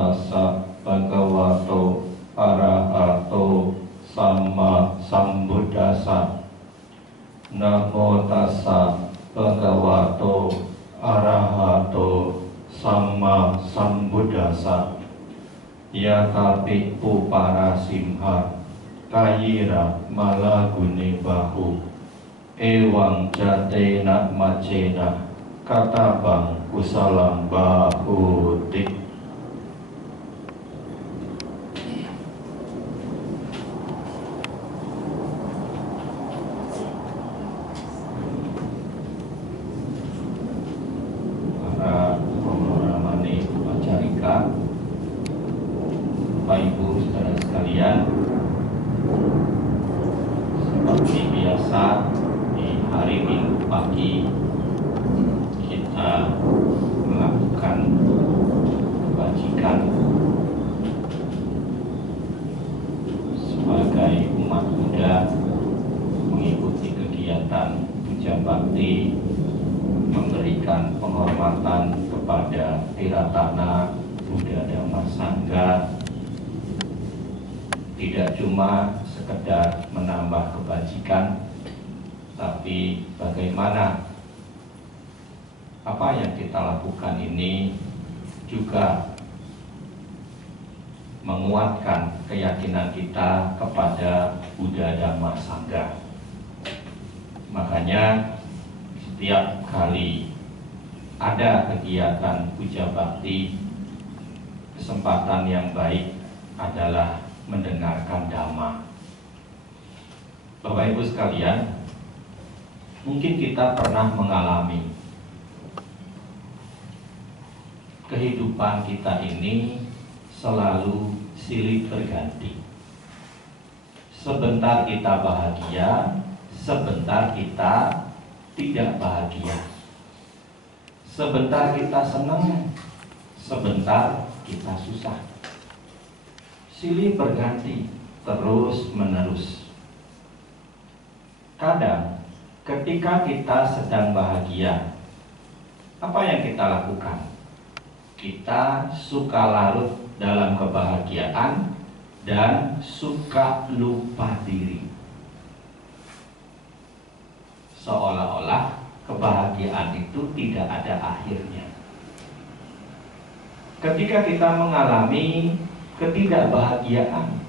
tassa bhagavato arahato sama sambuddhassa. Namo tassa bhagavato arahato sama sambuddhassa. Yata piku parasimha kayira malagune bahu ewang jatena macena katabang kusalam bahutik. Para pengoramani pacarika, Bapak Ibu saudara sekalian, seperti biasa di hari Minggu pagi kita melakukan kebajikan sebagai umat Buddha, mengikuti kegiatan puja bakti, memberikan penghormatan kepada Tiratana Buddha Dhamma Sangha. Tidak cuma sekedar menambah kebajikan, tapi bagaimana apa yang kita lakukan ini juga menguatkan keyakinan kita kepada Buddha Dhamma Sangha. Makanya setiap kali ada kegiatan puja bakti, kesempatan yang baik adalah mendengarkan Dhamma. Bapak Ibu sekalian, mungkin kita pernah mengalami kehidupan kita ini selalu silih berganti. Sebentar kita bahagia, sebentar kita tidak bahagia. Sebentar kita senang, sebentar kita susah. Silih berganti terus menerus. Kadang ketika kita sedang bahagia, apa yang kita lakukan? Kita suka larut dalam kebahagiaan dan suka lupa diri. Seolah-olah kebahagiaan itu tidak ada akhirnya. Ketika kita mengalami ketidakbahagiaan,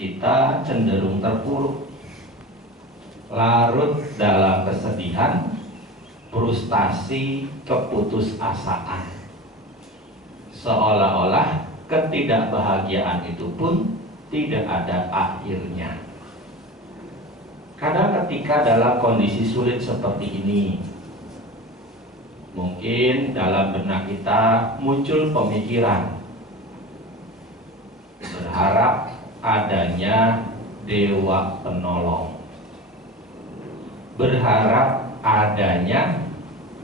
kita cenderung terpuruk, larut dalam kesedihan, frustasi, keputusasaan. Seolah-olah ketidakbahagiaan itu pun tidak ada akhirnya. Kadang ketika dalam kondisi sulit seperti ini, mungkin dalam benak kita muncul pemikiran berharap adanya dewa penolong, berharap adanya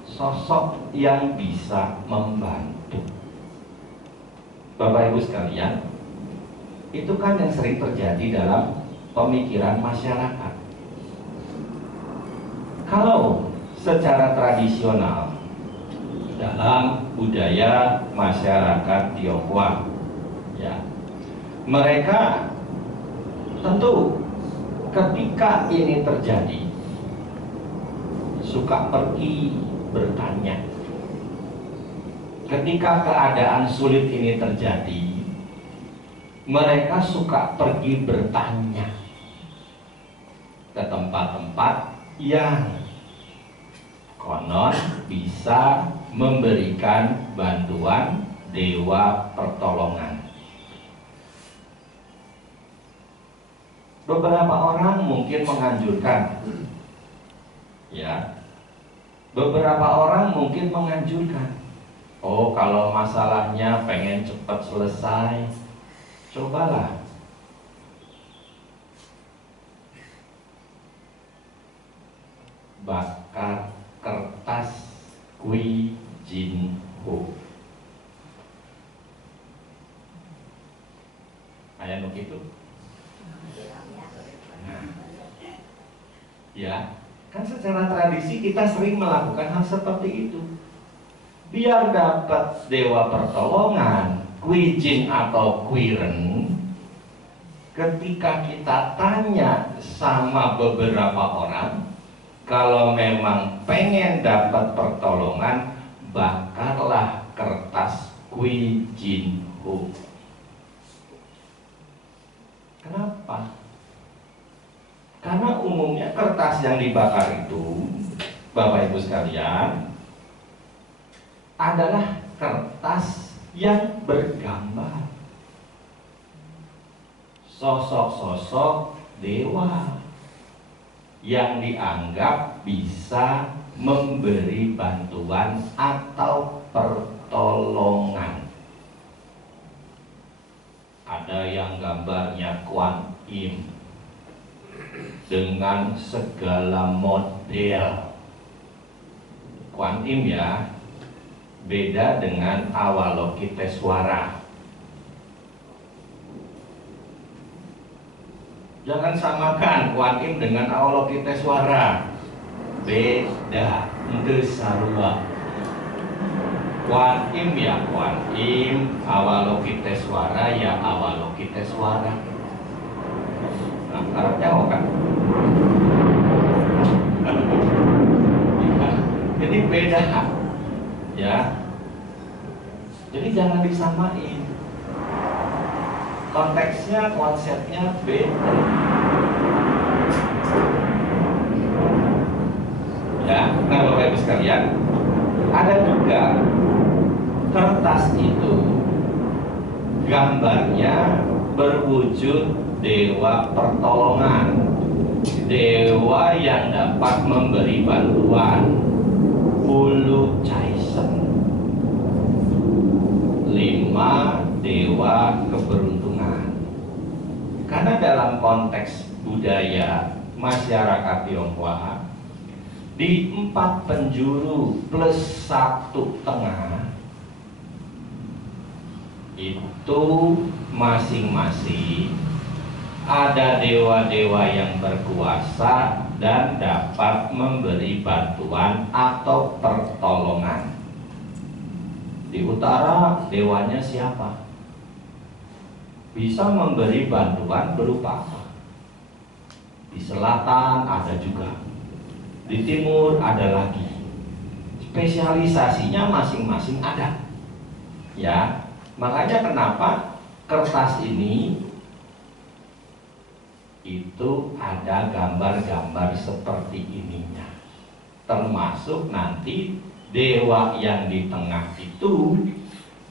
sosok yang bisa membantu. Bapak Ibu sekalian, itu kan yang sering terjadi dalam pemikiran masyarakat. Kalau secara tradisional dalam budaya masyarakat Tionghoa, ya, mereka tentu ketika ini terjadi suka pergi bertanya. Ketika keadaan sulit ini terjadi, mereka suka pergi bertanya ke tempat-tempat yang konon bisa memberikan bantuan dewa pertolongan. Beberapa orang mungkin menganjurkan, ya, beberapa orang mungkin menganjurkan, oh kalau masalahnya pengen cepat selesai, cobalah bakar kertas Kui Jin Ho. Ayah nuk itu. Nah, ya, kan secara tradisi kita sering melakukan hal seperti itu. biar dapat dewa pertolongan, Kwijin atau Kwiren, ketika kita tanya sama beberapa orang, kalau memang pengen dapat pertolongan, bakarlah kertas Kwijin Ho. Kenapa? Karena umumnya kertas yang dibakar itu, Bapak Ibu sekalian, adalah kertas yang bergambar sosok-sosok dewa yang dianggap bisa memberi bantuan atau pertolongan. Ada yang gambarnya Kuan Im dengan segala model. Kuan Im ya, beda dengan Avalokiteswara. Jangan samakan Kuan Im dengan Avalokiteswara. Beda, itu sarua. Kuan Im ya Kuan Im, Avalokiteswara ya Avalokiteswara. Nah, Arab Jawa kan? Jadi beda, ya. Jadi jangan disamain. Konteksnya, konsepnya beda. Ya, nah Bapak Ibu sekalian, ada juga kertas itu gambarnya berwujud dewa pertolongan, dewa yang dapat memberi bantuan, Ulu Chaisen, 5 dewa keberuntungan. Karena dalam konteks budaya masyarakat Tionghoa, di 4 penjuru plus 1 tengah itu masing-masing ada dewa-dewa yang berkuasa dan dapat memberi bantuan atau pertolongan. Di utara dewanya siapa? Bisa memberi bantuan berupa apa? Di selatan ada juga. Di timur ada lagi. Spesialisasinya masing-masing ada. Ya, makanya kenapa kertas ini itu ada gambar-gambar seperti ininya. Termasuk nanti dewa yang di tengah itu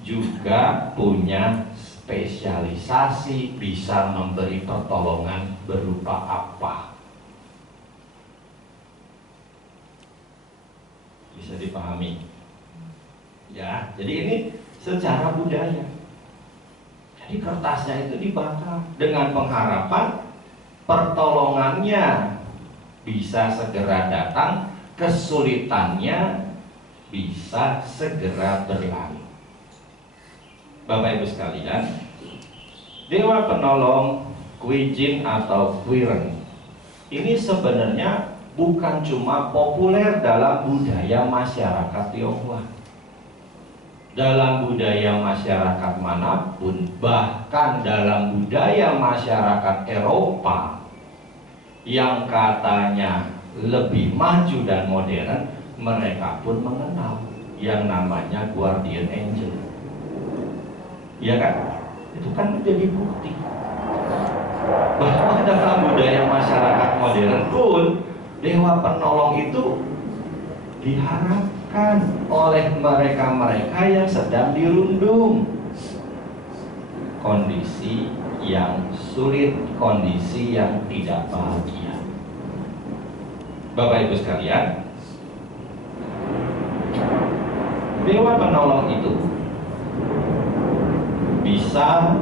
juga punya spesialisasi, bisa memberi pertolongan berupa apa. Bisa dipahami? Ya, jadi ini secara budaya. Jadi kertasnya itu dibakar dengan pengharapan pertolongannya bisa segera datang, kesulitannya bisa segera berlalu. Bapak Ibu sekalian, dewa penolong Kwijin atau Kwiren ini sebenarnya bukan cuma populer dalam budaya masyarakat Tionghoa. Dalam budaya masyarakat manapun, bahkan dalam budaya masyarakat Eropa yang katanya lebih maju dan modern, mereka pun mengenal yang namanya Guardian Angel. Ya kan? Itu kan menjadi bukti bahwa dalam budaya masyarakat modern pun dewa penolong itu diharapkan oleh mereka-mereka yang sedang dirundung kondisi yang sulit, kondisi yang tidak bahagia. Bapak Ibu sekalian, dewa penolong itu bisa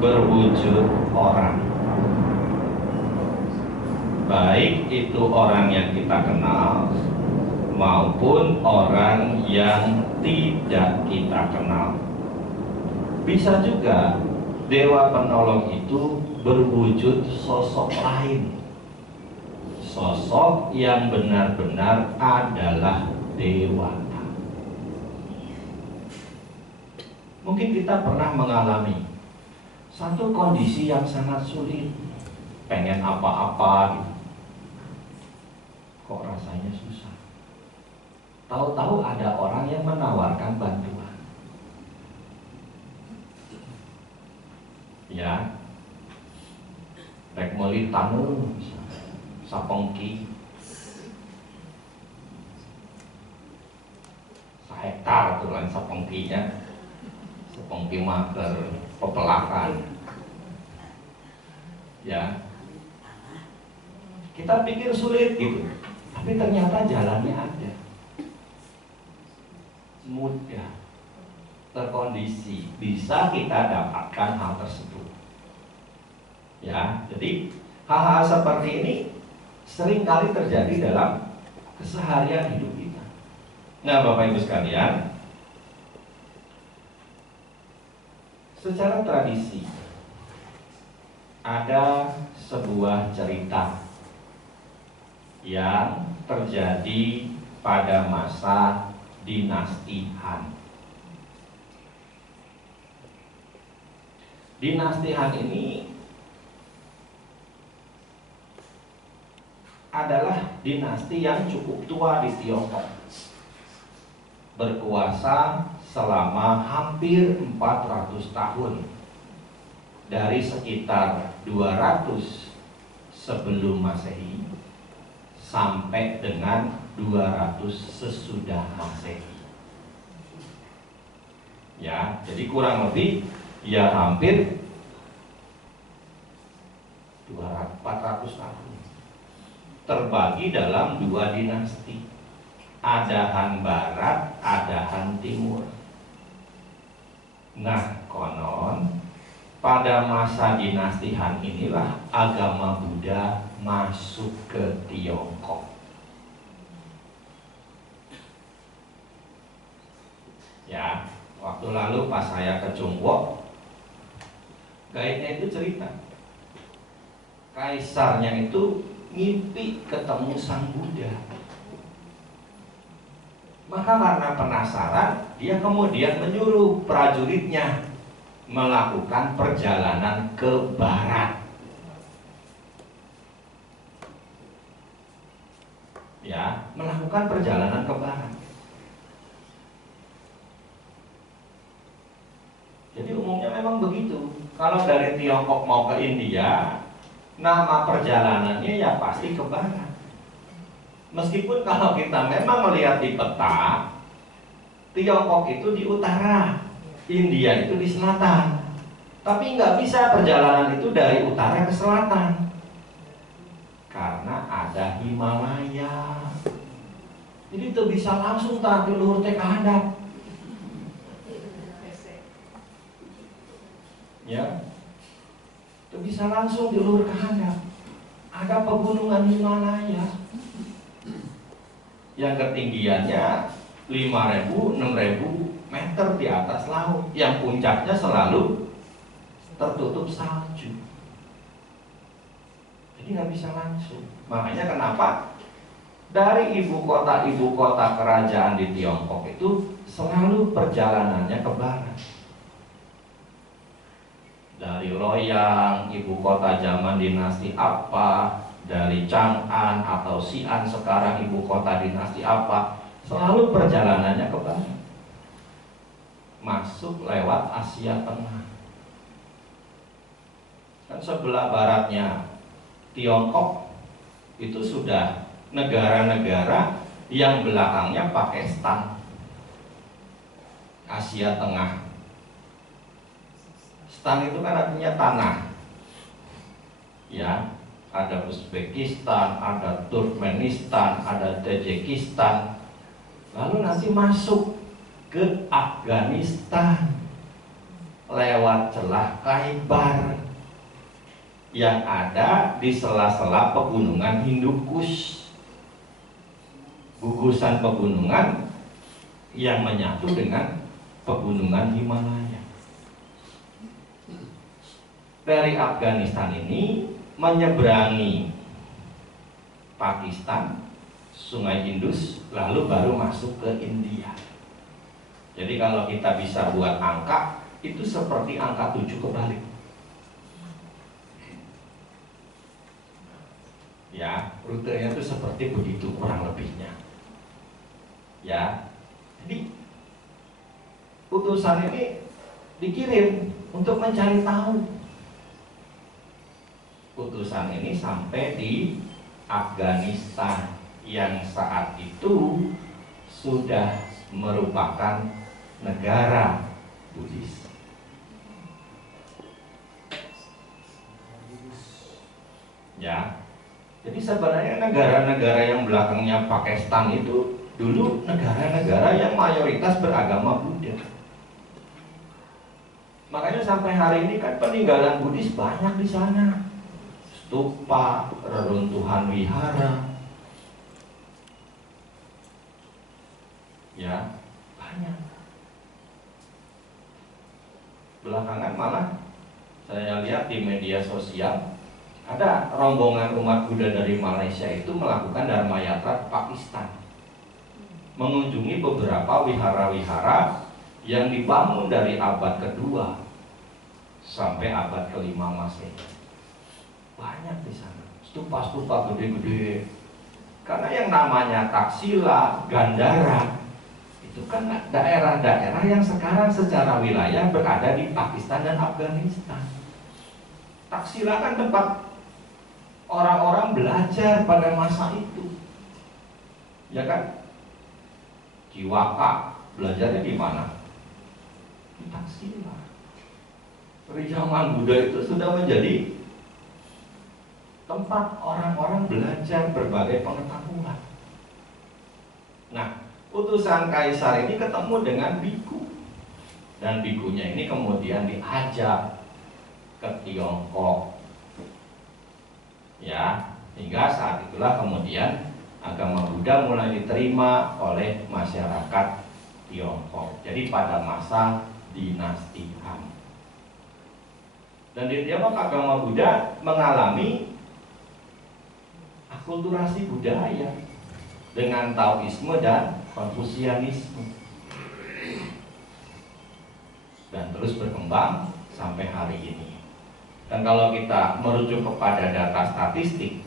berwujud orang, baik itu orang yang kita kenal maupun orang yang tidak kita kenal. Bisa juga dewa penolong itu berwujud sosok lain, sosok yang benar-benar adalah dewata. Mungkin kita pernah mengalami satu kondisi yang sangat sulit, pengen apa-apa gitu, kok rasanya susah. Tahu-tahu ada orang yang menawarkan bantuan. Ya, rek meuli tanu sapengki 1 hektar tuh kan sapengkinya. Sapengki maker pepelakan. Ya. Kita pikir sulit gitu, tapi ternyata jalannya ada. Mudah, terkondisi, bisa kita dapatkan hal tersebut. Ya, jadi hal-hal seperti ini sering kali terjadi dalam keseharian hidup kita. Nah, Bapak Ibu sekalian, secara tradisi ada sebuah cerita yang terjadi pada masa dinasti Han. Dinasti Han ini adalah dinasti yang cukup tua di Tiongkok, berkuasa selama hampir 400 tahun, dari sekitar 200 sebelum Masehi sampai dengan 200 sesudah Masehi. Ya, jadi kurang lebih ya hampir 400 tahun. Terbagi dalam 2 dinasti. Ada Han Barat, ada Han Timur. Nah, konon pada masa dinasti Han inilah agama Buddha masuk ke Tiongkok. Ya, waktu lalu pas saya ke Chungkwok, guide-nya itu cerita, kaisarnya itu ngimpi ketemu Sang Buddha. Maka karena penasaran, dia kemudian menyuruh prajuritnya melakukan perjalanan ke barat. Ya, melakukan perjalanan ke barat. Jadi umumnya memang begitu. Kalau dari Tiongkok mau ke India, nama perjalanannya ya pasti ke barat. Meskipun kalau kita memang melihat di peta, Tiongkok itu di utara, India itu di selatan. Tapi nggak bisa perjalanan itu dari utara ke selatan, karena ada Himalaya. Jadi itu bisa langsung tampil luhur teh ke handap. Ya, itu bisa langsung di luhur ke handap. Ada pegunungan Himalaya yang ketinggiannya 5.000, 6.000 meter di atas laut, yang puncaknya selalu tertutup salju. Jadi nggak bisa langsung. Makanya kenapa dari ibu kota kerajaan di Tiongkok itu selalu perjalanannya ke barat. Dari Loyang, ibu kota zaman dinasti apa, dari Chang'an atau Xi'an sekarang ibu kota dinasti apa, selalu perjalanannya ke barat, masuk lewat Asia Tengah. Kan sebelah baratnya Tiongkok itu sudah negara-negara yang belakangnya pakai stan. Asia Tengah, stan itu kan artinya tanah. Ya, ada Uzbekistan, ada Turkmenistan, ada Tajikistan. Lalu nanti masuk ke Afghanistan lewat celah Khaybar yang ada di sela-sela pegunungan Hindu Kush, gugusan pegunungan yang menyatu dengan pegunungan Himalaya. Dari Afghanistan ini menyeberangi Pakistan, Sungai Indus, lalu baru masuk ke India. Jadi kalau kita bisa buat angka, itu seperti angka 7 kebalik. Ya, rutenya itu seperti begitu kurang lebihnya. Ya, jadi utusan ini dikirim untuk mencari tahu. Utusan ini sampai di Afghanistan yang saat itu sudah merupakan negara Buddhis. Ya, jadi sebenarnya negara-negara yang belakangnya Pakistan itu dulu negara-negara yang mayoritas beragama Buddha. Makanya sampai hari ini kan peninggalan Buddhis banyak di sana. Stupa, reruntuhan wihara. Ya, banyak. Belakangan malah saya lihat di media sosial ada rombongan umat Buddha dari Malaysia itu melakukan Dharma Yatra ke Pakistan, mengunjungi beberapa wihara-wihara yang dibangun dari abad kedua sampai abad kelima Masehi. Banyak di sana, stupa-stupa gede-gede. Karena yang namanya Taksila, Gandhara, itu kan daerah-daerah yang sekarang secara wilayah berada di Pakistan dan Afghanistan. Taksila kan tempat orang-orang belajar pada masa itu, ya kan? Jiwaka belajarnya di mana? Di Taksila. Dari zaman Buddha itu sudah menjadi tempat orang-orang belajar berbagai pengetahuan. Nah, utusan kaisar ini ketemu dengan biku, dan bikunya ini kemudian diajak ke Tiongkok. Ya, hingga saat itulah kemudian agama Buddha mulai diterima oleh masyarakat Tiongkok. Jadi pada masa dinasti Han. Dan di Tiongkok agama Buddha mengalami akulturasi budaya dengan Taoisme dan Konfusianisme, dan terus berkembang sampai hari ini. Dan kalau kita merujuk kepada data statistik,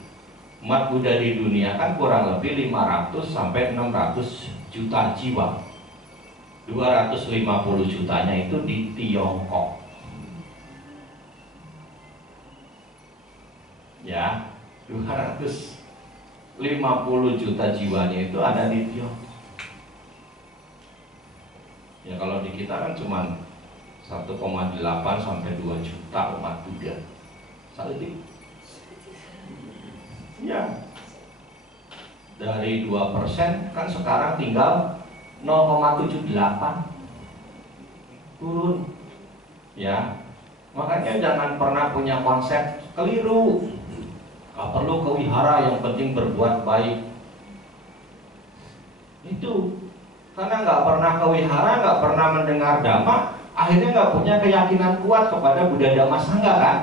umat Buddha di dunia kan kurang lebih 500 sampai 600 juta jiwa. 250 jutanya itu di Tiongkok. Ya, 250 juta jiwanya itu ada di Tiongkok. Ya kalau di kita kan cuma 1,8 sampai 2 juta umat Buddha. Saat itu ya, dari 2% kan sekarang tinggal 0,78, turun. Ya, makanya jangan pernah punya konsep keliru. Gak perlu ke wihara, yang penting berbuat baik. Itu karena nggak pernah ke wihara, nggak pernah mendengar dhamma, akhirnya nggak punya keyakinan kuat kepada Buddha Dhamma Sangha kan.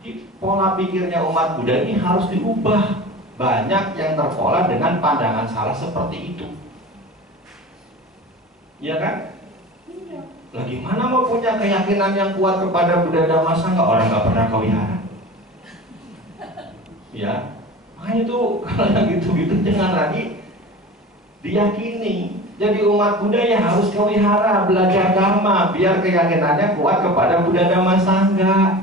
Jadi pola pikirnya umat Buddha ini harus diubah. Banyak yang terpola dengan pandangan salah seperti itu. Iya kan? Lagi mana mau punya keyakinan yang kuat kepada Buddha Dhamma Sangha, orang nggak pernah ke wihara. Ya, makanya itu kalau yang gitu-gitu jangan lagi diyakini. Jadi umat Buddha ya harus ke wihara, belajar dhamma, biar keyakinannya kuat kepada Buddha Dhamma Sangha.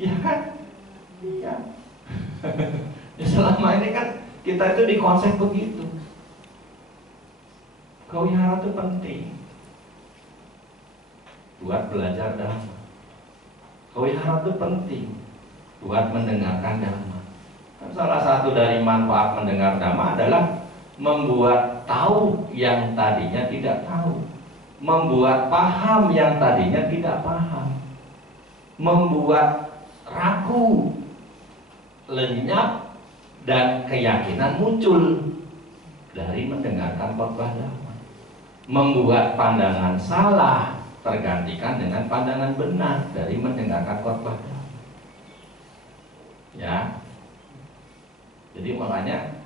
Iya kan? Iya. Ya, selama ini kan kita itu dikonsep begitu. Ke wihara itu penting buat belajar dhamma. Ke wihara itu penting buat mendengarkan dhamma. Kan salah satu dari manfaat mendengar dhamma adalah membuat tahu yang tadinya tidak tahu, membuat paham yang tadinya tidak paham, membuat ragu, lenyap, dan keyakinan muncul dari mendengarkan khotbah dhamma, membuat pandangan salah tergantikan dengan pandangan benar dari mendengarkan khotbah dhamma. Ya, jadi makanya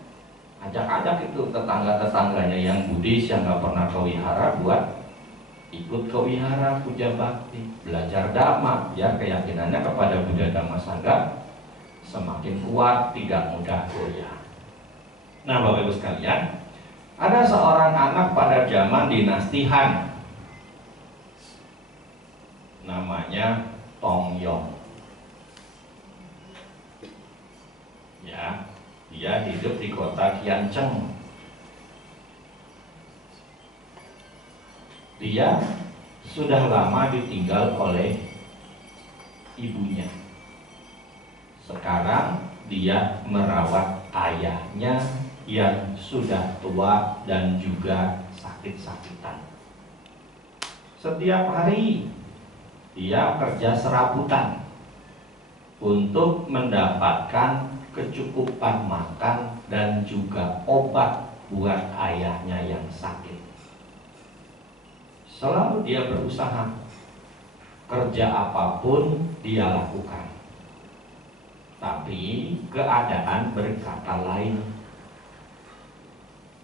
Ajak-ajak itu tetangga-tetangganya yang Buddhis yang nggak pernah ke wihara buat ikut ke wihara puja bakti, belajar dhamma, ya keyakinannya kepada Buddha Dhamma Sangha semakin kuat, tidak mudah goyah. Nah, Bapak Ibu sekalian, ada seorang anak pada zaman dinasti Han, namanya Tong Yong. Ya, dia hidup di kota Kiancheng. Dia sudah lama ditinggal oleh ibunya. Sekarang dia merawat ayahnya yang sudah tua dan juga sakit-sakitan. Setiap hari dia kerja serabutan untuk mendapatkan kecukupan makan dan juga obat buat ayahnya yang sakit. Selalu dia berusaha, kerja apapun dia lakukan. Tapi keadaan berkata lain.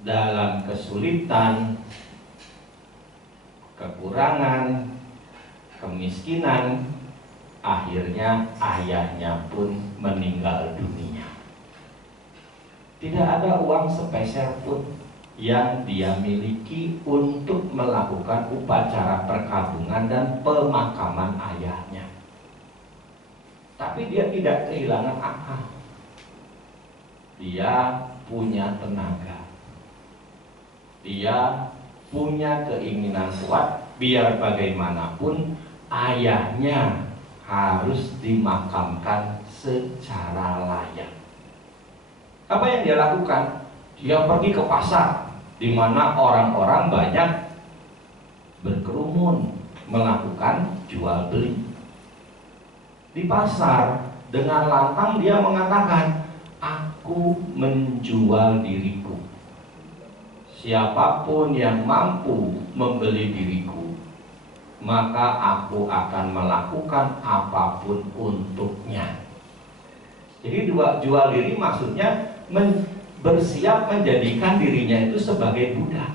Dalam kesulitan, kekurangan, kemiskinan, akhirnya ayahnya pun meninggal dunia. Tidak ada uang sepeser pun yang dia miliki untuk melakukan upacara perkabungan dan pemakaman ayahnya. Tapi dia tidak kehilangan akal. Dia punya tenaga. Dia punya keinginan kuat, biar bagaimanapun ayahnya harus dimakamkan secara layak. Apa yang dia lakukan? Dia pergi ke pasar, di mana orang-orang banyak berkerumun melakukan jual beli. Di pasar dengan lantang dia mengatakan, aku menjual diriku. Siapapun yang mampu membeli diriku, maka aku akan melakukan apapun untuknya. Jadi jual diri maksudnya bersiap menjadikan dirinya itu sebagai budak.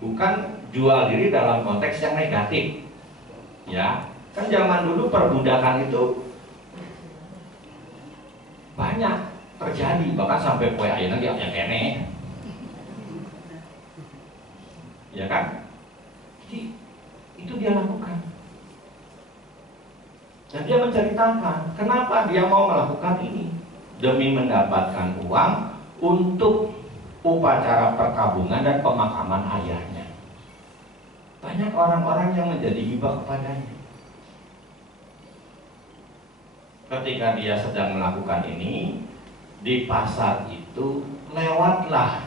Bukan jual diri dalam konteks yang negatif. Ya, kan zaman dulu perbudakan itu banyak terjadi, bahkan sampai poe ayeuna ge aya keneh. Ya kan? Jadi itu dia lakukan. Dan dia menceritakan kenapa dia mau melakukan ini. Demi mendapatkan uang untuk upacara perkabungan dan pemakaman ayahnya. Banyak orang-orang yang menjadi hibah kepadanya. Ketika dia sedang melakukan ini, di pasar itu lewatlah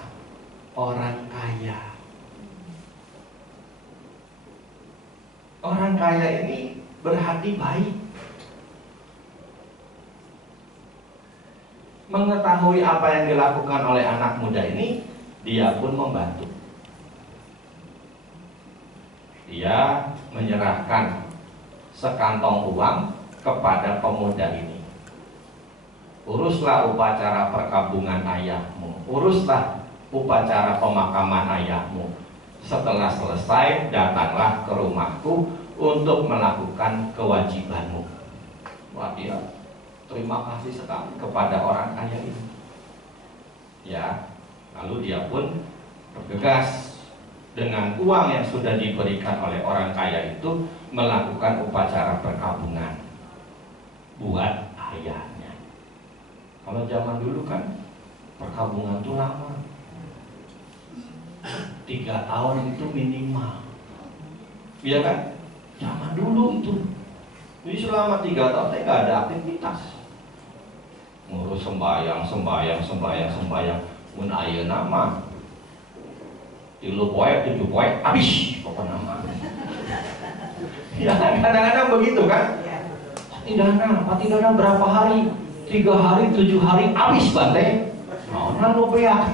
orang kaya. Orang kaya ini berhati baik, mengetahui apa yang dilakukan oleh anak muda ini, dia pun membantu. Dia menyerahkan sekantong uang kepada pemuda ini. Uruslah upacara perkabungan ayahmu, uruslah upacara pemakaman ayahmu. Setelah selesai, datanglah ke rumahku untuk melakukan kewajibanmu. Wah, dia terima kasih sekali kepada orang kaya ini. Ya, lalu dia pun bergegas dengan uang yang sudah diberikan oleh orang kaya itu melakukan upacara perkabungan buat ayahnya. Kalau zaman dulu kan perkabungan itu lama, 3 tahun itu minimal. Iya kan? Zaman dulu itu. Jadi selama 3 tahun saya nggak ada aktivitas. Ngurus sembahyang. Mun ayeuna mah 3 poe, 7 poe habis pokoknya mah. Ya kadang-kadang begitu kan? Patidana berapa hari? 3 hari, 7 hari habis bante. Nah, rupiah.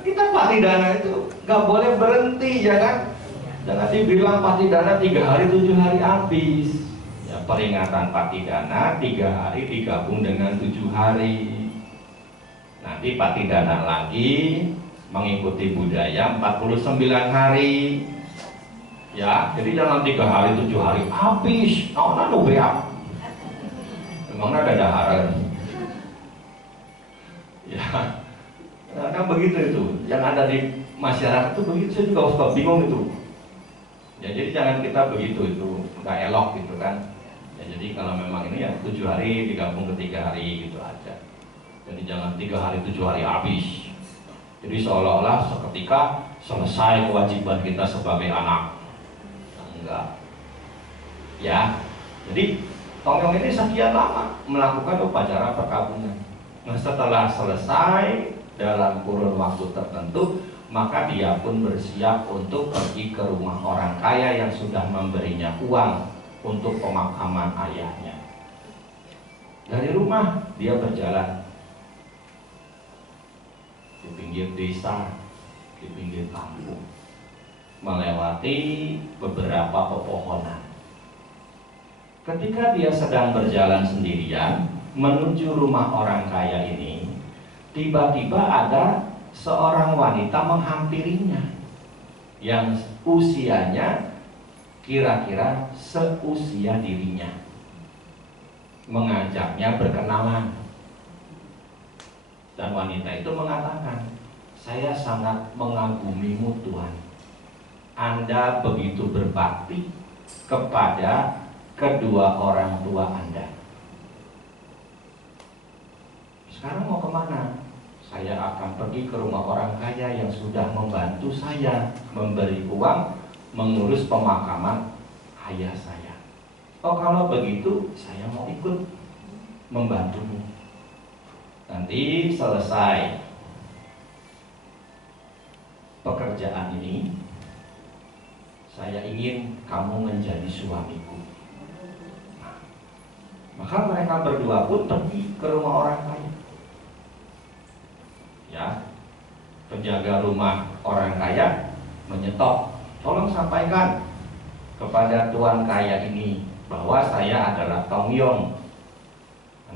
Kita patidana itu nggak boleh berhenti, ya kan? Jangan dibilang patidana 3 hari 7 hari habis. Ya, peringatan patidana 3 hari digabung dengan 7 hari. Nanti Patidana lagi mengikuti budaya 49 hari. Ya, jadi jangan 3 hari 7 hari habis. Nah, nu beak. Emangnya ada daharan. Ya, kan begitu itu. Yang ada di masyarakat itu begitu. Saya juga suka bingung itu. Ya, jadi jangan kita begitu itu, nggak elok gitu kan. Ya, jadi kalau memang ini ya 7 hari digabung ke 3 hari gitu aja. Jadi jangan 3 hari 7 hari habis. Jadi seolah-olah seketika selesai kewajiban kita sebagai anak. Enggak. Ya. Jadi Tongyong ini sekian lama melakukan upacara perkawinan. Nah, setelah selesai dalam kurun waktu tertentu, maka dia pun bersiap untuk pergi ke rumah orang kaya yang sudah memberinya uang untuk pemakaman ayahnya. Dari rumah dia berjalan di pinggir desa, di pinggir kampung, melewati beberapa pepohonan. Ketika dia sedang berjalan sendirian menuju rumah orang kaya ini, tiba-tiba ada seorang wanita menghampirinya yang usianya kira-kira seusia dirinya, mengajaknya berkenalan. Dan wanita itu mengatakan, "Saya sangat mengagumimu Tuhan. Anda begitu berbakti kepada kedua orang tua Anda. Sekarang mau kemana? Saya akan pergi ke rumah orang kaya yang sudah membantu saya memberi uang mengurus pemakaman ayah saya. Oh, kalau begitu saya mau ikut membantumu. Nanti selesai pekerjaan ini, saya ingin kamu menjadi suamiku." Maka mereka berdua pun pergi ke rumah orang kaya. Ya, penjaga rumah orang kaya menyetop, "Tolong sampaikan kepada tuan kaya ini bahwa saya adalah Tongyong,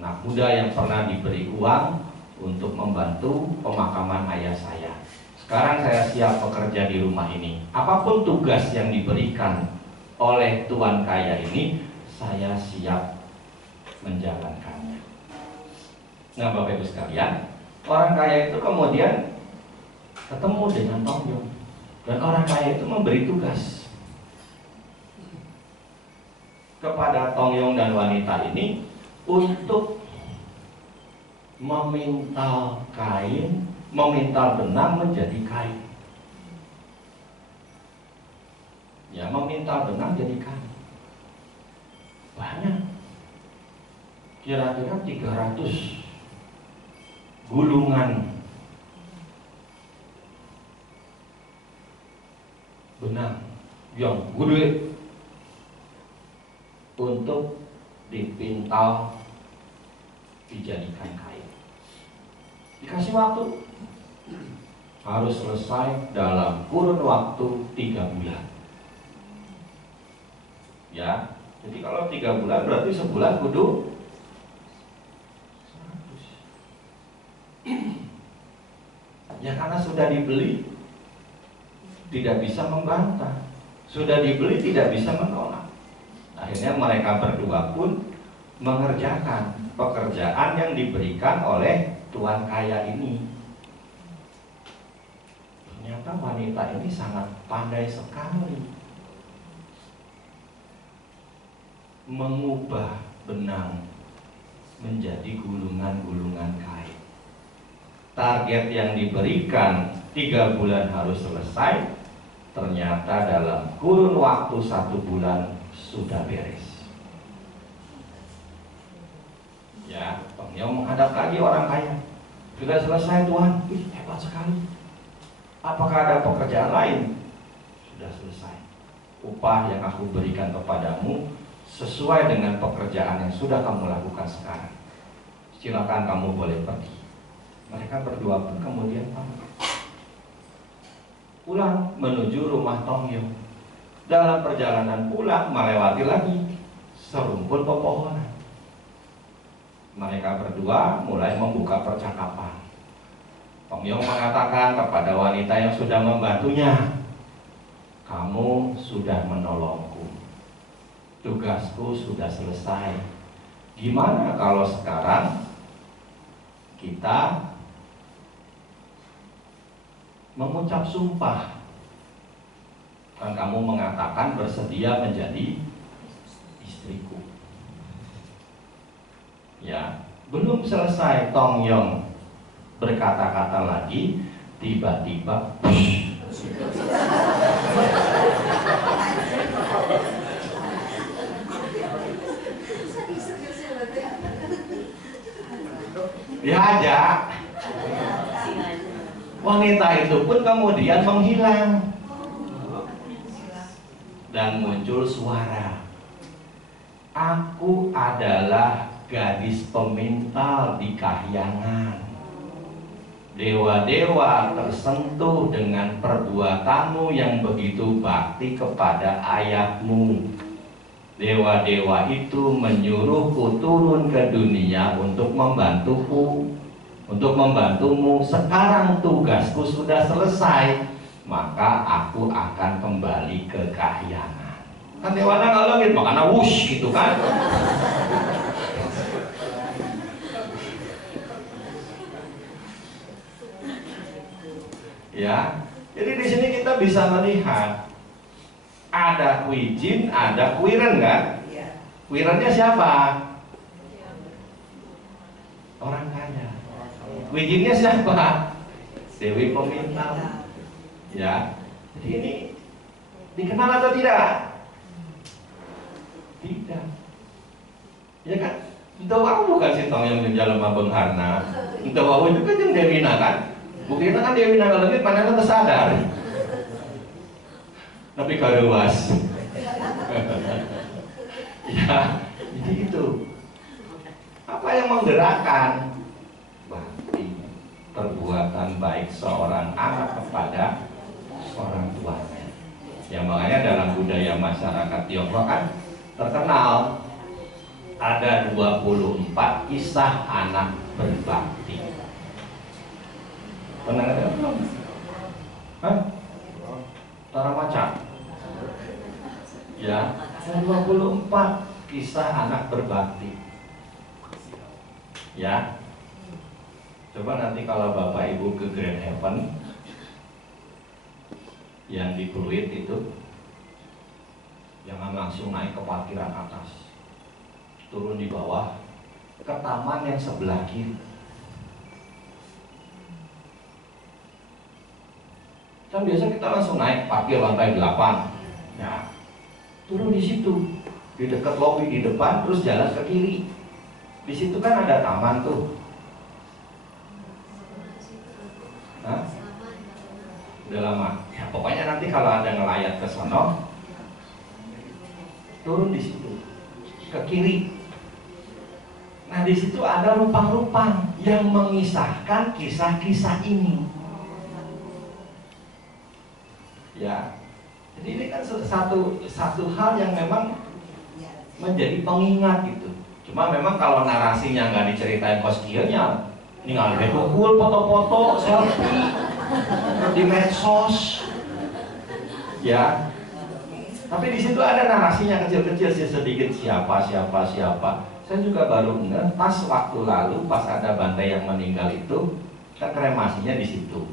anak muda yang pernah diberi uang untuk membantu pemakaman ayah saya. Sekarang saya siap bekerja di rumah ini. Apapun tugas yang diberikan oleh tuan kaya ini, saya siap menjalankannya." Nah, Bapak Ibu sekalian, orang kaya itu kemudian ketemu dengan Tongyong, dan orang kaya itu memberi tugas kepada Tongyong dan wanita ini untuk memintal kain, memintal benang menjadi kain. Ya, memintal benang jadi kain. Banyak. Kira-kira 300 gulungan benang yang gede untuk dipintal dijadikan kain. Dikasih waktu, harus selesai dalam kurun waktu 3 bulan. Ya, jadi kalau 3 bulan berarti sebulan kudu 100. Ya, karena sudah dibeli tidak bisa membantah, sudah dibeli tidak bisa menolak. Akhirnya mereka berdua pun mengerjakan pekerjaan yang diberikan oleh tuan kaya ini. Ternyata wanita ini sangat pandai sekali mengubah benang menjadi gulungan-gulungan kain. Target yang diberikan 3 bulan harus selesai, ternyata dalam kurun waktu 1 bulan sudah beres. Ya, Tongyong menghadap lagi orang kaya. "Sudah selesai Tuhan." "Ih, hebat sekali. Apakah ada pekerjaan lain?" "Sudah selesai. Upah yang aku berikan kepadamu sesuai dengan pekerjaan yang sudah kamu lakukan sekarang. Silakan kamu boleh pergi." Mereka berdua pun kemudian pamit, pulang menuju rumah Tongyong. Dalam perjalanan pulang melewati lagi serumpun pepohonan. Mereka berdua mulai membuka percakapan. Tong Yong mengatakan kepada wanita yang sudah membantunya, kamu sudah menolongku, tugasku sudah selesai. Gimana kalau sekarang kita mengucap sumpah? Kan kamu mengatakan bersedia menjadi istriku. Ya, belum selesai Tong Yong berkata-kata lagi, tiba-tiba diajak. Wanita itu pun kemudian menghilang dan muncul suara, aku adalah gadis pemintal di kahyangan. Dewa-dewa tersentuh dengan perbuatanmu yang begitu bakti kepada ayahmu. Dewa-dewa itu menyuruhku turun ke dunia untuk membantuku, untuk membantumu. Sekarang tugasku sudah selesai, maka aku akan kembali ke kahyangan. Kan dewa nggak makanya wush gitu kan. Ya, jadi di sini kita bisa melihat ada Kwijin, ada Kwiren kan? Kwirennya siapa? Orang kaya. Kwijinnya siapa? Dewi pemintal. Ya, jadi ini dikenal atau tidak? Tidak. Ya kan? Itu aku bukan si Tong yang menjalan mabeng harna. Itu aku juga yang Dewina kan? Buktinya kan Dewina kalau lebih pandangan tersadar. Tapi karuas. Ya, jadi itu. Apa yang menggerakkan? Bakti, perbuatan baik seorang anak kepada orang tuanya. Ya makanya dalam budaya masyarakat Tionghoa kan terkenal ada 24 kisah anak berbakti. Pernah ada belum? Hah? Tara Maca? Ya, 24 kisah anak berbakti. Ya, coba nanti kalau Bapak Ibu ke Grand Heaven yang di Pluit itu, jangan langsung naik ke parkiran atas, turun di bawah ke taman yang sebelah kiri. Kan biasa kita langsung naik parkir lantai 8. Ya, turun di situ, di dekat lobi di depan, terus jalan ke kiri. Di situ kan ada taman tuh. Hah? Udah lama. Ya, pokoknya nanti kalau ada ngelayat ke sono, turun di situ, ke kiri. Nah, di situ ada rupang-rupang yang mengisahkan kisah-kisah ini. Ya, jadi ini kan satu hal yang memang menjadi pengingat gitu. Cuma memang kalau narasinya nggak diceritain koskionya, tinggal dikukul foto-foto selfie di medsos, ya. Tapi di situ ada narasinya kecil-kecil sih sedikit siapa. Saya juga baru dengar pas waktu lalu pas ada Bante yang meninggal itu, kan kremasinya di situ.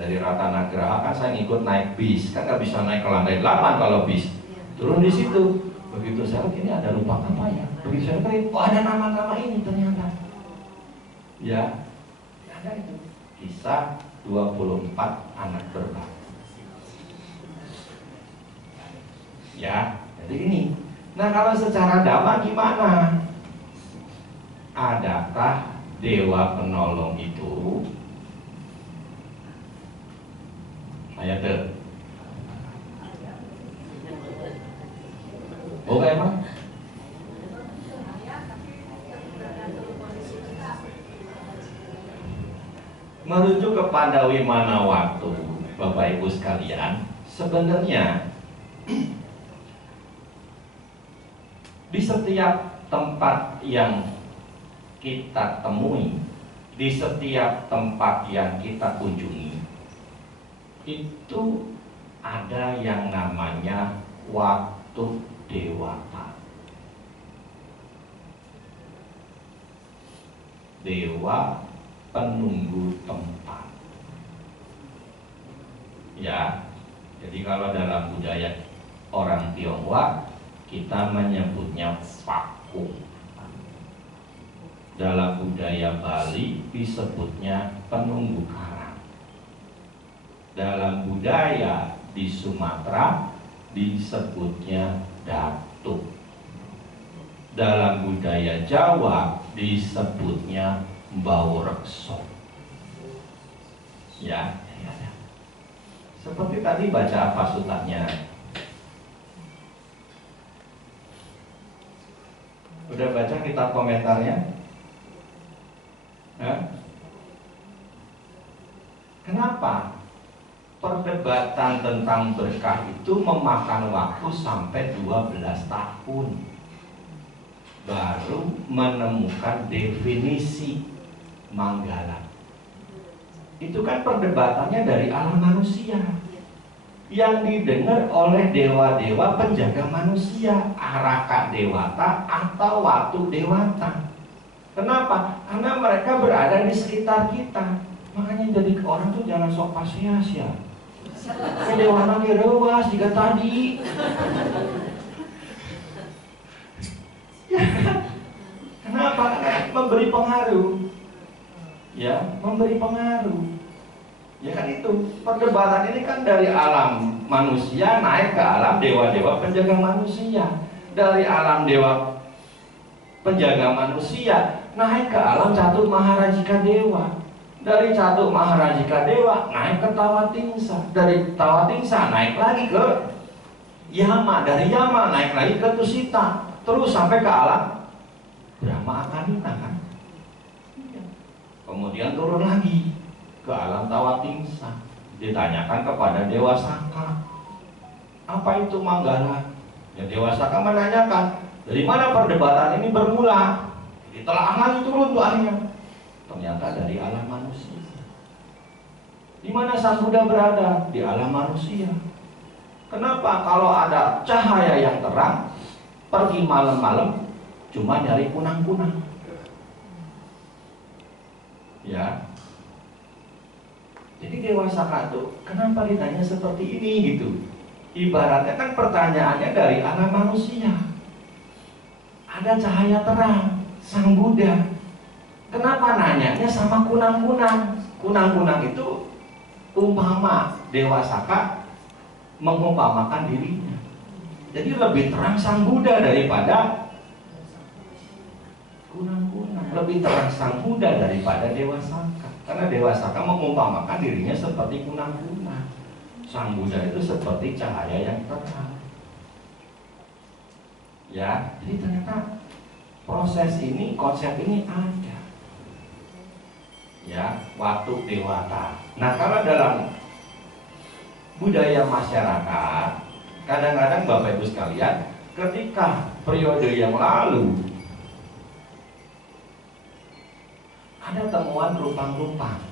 Dari Ratanagraha kan saya ngikut naik bis, kan nggak bisa naik ke lantai 8 kalau bis. Turun di situ. Begitu saya lihat ini ada rupang apa ya? Begitu saya lihat, oh ada nama-nama ini ternyata. Ya, ada itu. Kisah 24 anak berbakti. Ya, jadi ini. Nah kalau secara dhamma gimana? Adakah dewa penolong itu? Ayat ter. Oh emang? Merujuk kepada Wimana waktu, Bapak Ibu sekalian, sebenarnya di setiap tempat yang kita temui di setiap tempat yang kita kunjungi itu ada yang namanya Watu Dewata. Dewa penunggu tempat. Ya, jadi kalau dalam budaya orang Tionghoa kita menyebutnya Fakung. Dalam budaya Bali disebutnya penunggu karang. Dalam budaya di Sumatera disebutnya datuk. Dalam budaya Jawa disebutnya Mbaurekso. Ya, seperti tadi baca apa sutatnya? Udah baca kitab komentarnya? Kenapa perdebatan tentang berkah itu memakan waktu sampai 12 tahun baru menemukan definisi manggala? Itu kan perdebatannya dari alam manusia yang didengar oleh dewa-dewa penjaga manusia, Araka Dewata atau Watu Dewata. Kenapa? Karena mereka berada di sekitar kita. Makanya jadi orang tuh jangan sok pasias ya. Kedewanan dia dewas jika tadi. Ya. Kenapa? Karena memberi pengaruh. Ya, memberi pengaruh. Ya kan itu. Perdebatan ini kan dari alam manusia naik ke alam dewa-dewa penjaga manusia. Dari alam dewa penjaga manusia naik ke alam Catur Maharajika Dewa. Dari Catur Maharajika Dewa naik ke Tawatingsa. Dari Tawatingsa naik lagi ke Yama. Dari Yama naik lagi ke Tusita. Terus sampai ke alam Brahma Akanita kan. Kemudian turun lagi ke alam Tawatingsa. Ditanyakan kepada Dewa Saka, apa itu manggala? Ya, Dewa Saka menanyakan, dari mana perdebatan ini bermula? Ditelaah lagi turun tuh akhirnya. Ternyata dari alam manusia. Di mana Sang Buddha berada? Di alam manusia. Kenapa? Kalau ada cahaya yang terang, pergi malam-malam cuma nyari kunang-kunang. Ya. Jadi Dewa Saka itu kenapa ditanya seperti ini gitu? Ibaratnya kan pertanyaannya dari alam manusia. Ada cahaya terang, Sang Buddha. Kenapa nanyanya sama kunang-kunang? Kunang-kunang itu umpama Dewa Saka mengumpamakan dirinya. Jadi lebih terang Sang Buddha daripada kunang-kunang. Lebih terang Sang Buddha daripada Dewa Saka. Karena Dewa Saka mengumpamakan dirinya seperti kunang-kunang. Sang Buddha itu seperti cahaya yang terang. Ya, jadi ternyata proses ini, konsep ini ada. Ya, Watu Dewata. Nah, kalau dalam budaya masyarakat, kadang-kadang Bapak Ibu sekalian, ketika periode yang lalu ada temuan rupang-rupang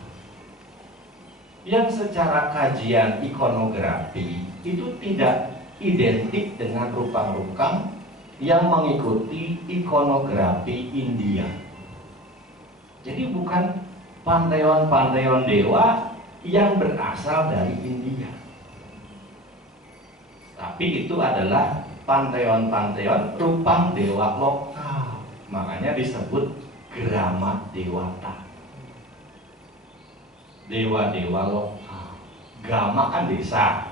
yang secara kajian ikonografi itu tidak identik dengan rupang-rupang yang mengikuti ikonografi India. Jadi bukan panteon-panteon dewa yang berasal dari India, tapi itu adalah panteon-panteon rupang dewa lokal. Makanya disebut Grama Dewata, dewa-dewa lokal. Grama kan desa,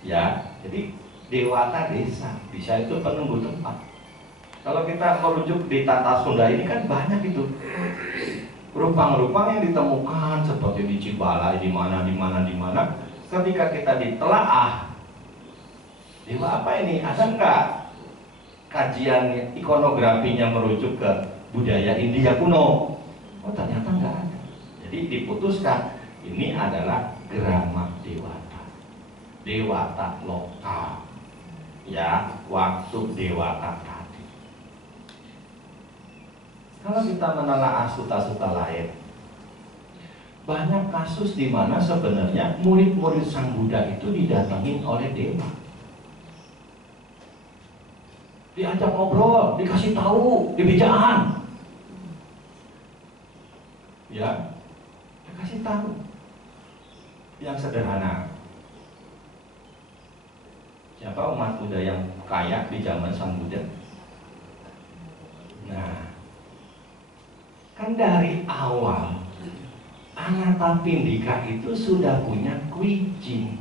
ya. Jadi Dewata desa, bisa itu penunggu tempat. Kalau kita merujuk di Tata Sunda ini kan banyak itu rupang-rupang yang ditemukan seperti di Cibalai, di mana. Ketika kita ditelaah, dewa apa ini? Ada enggak kajian ikonografinya merujuk ke budaya India kuno? Oh, ternyata enggak ada. Jadi diputuskan ini adalah Grama Dewata, Dewata lokal. Ya, Watu Dewata tadi. Kalau kita menelaah suta-suta lain, banyak kasus di mana sebenarnya murid-murid Sang Buddha itu didatengin oleh dewa. Diajak ngobrol, dikasih tahu, dibicarakan. Ya, dikasih tahu. Yang sederhana. Siapa umat Buddha yang kaya di zaman Sang Buddha? Nah, kan dari awal Anathapindika itu sudah punya kuicing.